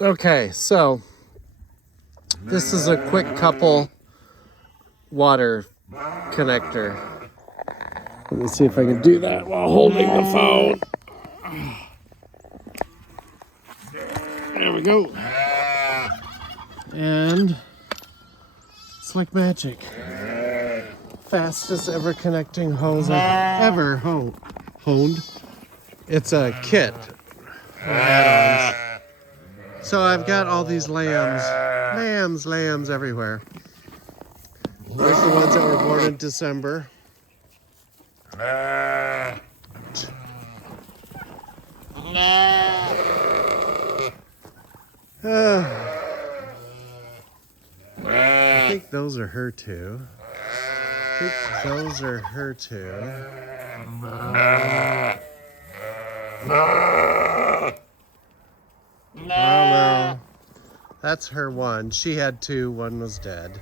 Okay, so this is a quick couple water connector. Let me see if I can do that while holding the phone. There we go. And it's like magic. Fastest ever connecting hose I've ever honed. It's a kit of add-ons. So I've got all these lambs everywhere. There's the ones that were born in December. I think those are her too. Oh no. That's her one. She had two, one was dead.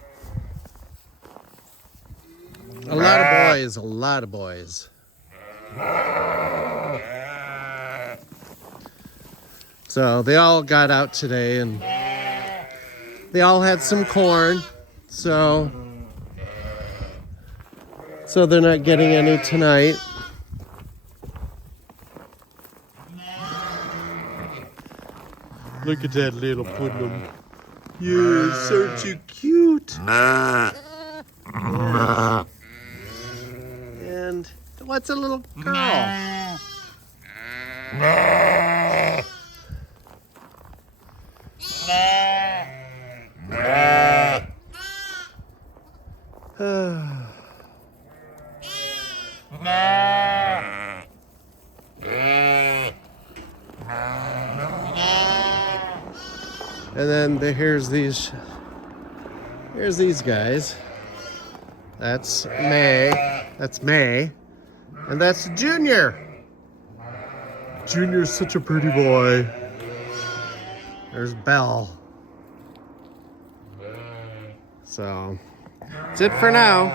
A lot of boys. So they all got out today and they all had some corn. So they're not getting any tonight. Look at that little poodle. You're so too cute. And what's a little girl? And then here's these guys. That's May. And that's Junior. Junior's such a pretty boy. There's Belle. So, that's it for now.